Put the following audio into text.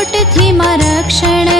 ी मा क्षण